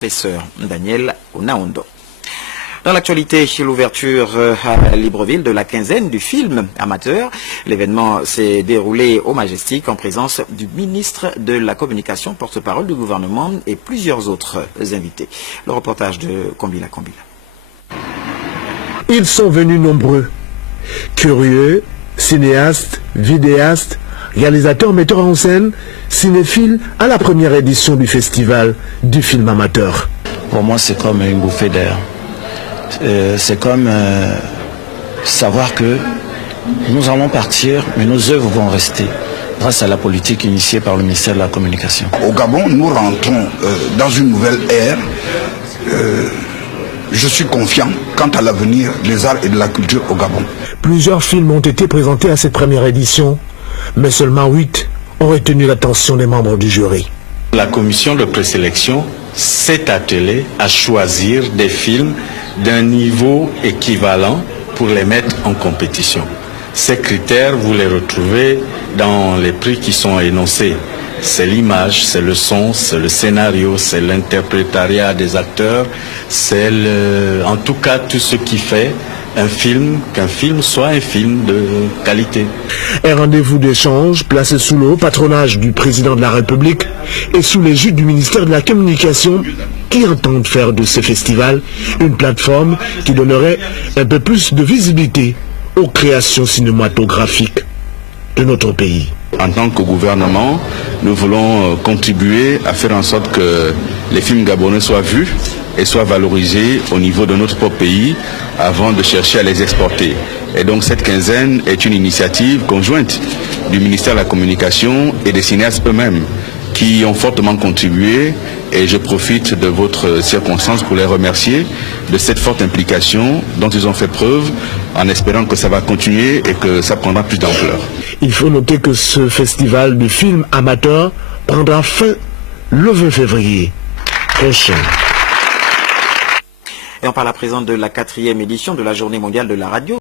professeur Daniel Onaondo. Dans l'actualité, l'ouverture à Libreville de la quinzaine du film amateur. L'événement s'est déroulé au Majestic en présence du ministre de la Communication, porte-parole du gouvernement et plusieurs autres invités. Le reportage de Kombila Kombila. Ils sont venus nombreux, curieux, cinéastes, vidéastes, réalisateurs, metteurs en scène, cinéphiles à la première édition du festival du film amateur. Pour moi, c'est comme une bouffée d'air. C'est comme savoir que nous allons partir, mais nos œuvres vont rester grâce à la politique initiée par le ministère de la Communication. Au Gabon, nous rentrons dans une nouvelle ère. Je suis confiant quant à l'avenir des arts et de la culture au Gabon. Plusieurs films ont été présentés à cette première édition, mais seulement 8 ont retenu l'attention des membres du jury. La commission de présélection s'est attelée à choisir des films d'un niveau équivalent pour les mettre en compétition. Ces critères, vous les retrouvez dans les prix qui sont énoncés. C'est l'image, c'est le son, c'est le scénario, c'est l'interprétariat des acteurs, c'est en tout cas tout ce qui fait qu'un film soit un film de qualité. Un rendez-vous d'échange placé sous le haut patronage du président de la République et sous l'égide du ministère de la Communication qui entendent faire de ce festival une plateforme qui donnerait un peu plus de visibilité aux créations cinématographiques de notre pays. En tant que gouvernement, nous voulons contribuer à faire en sorte que les films gabonais soient vus et soient valorisés au niveau de notre propre pays avant de chercher à les exporter. Et donc cette quinzaine est une initiative conjointe du ministère de la Communication et des cinéastes eux-mêmes qui ont fortement contribué, et je profite de votre circonstance pour les remercier de cette forte implication dont ils ont fait preuve, en espérant que ça va continuer et que ça prendra plus d'ampleur. Il faut noter que ce festival de films amateurs prendra fin le 20 février prochain. Et on parle à présent de la 4e édition de la Journée mondiale de la radio.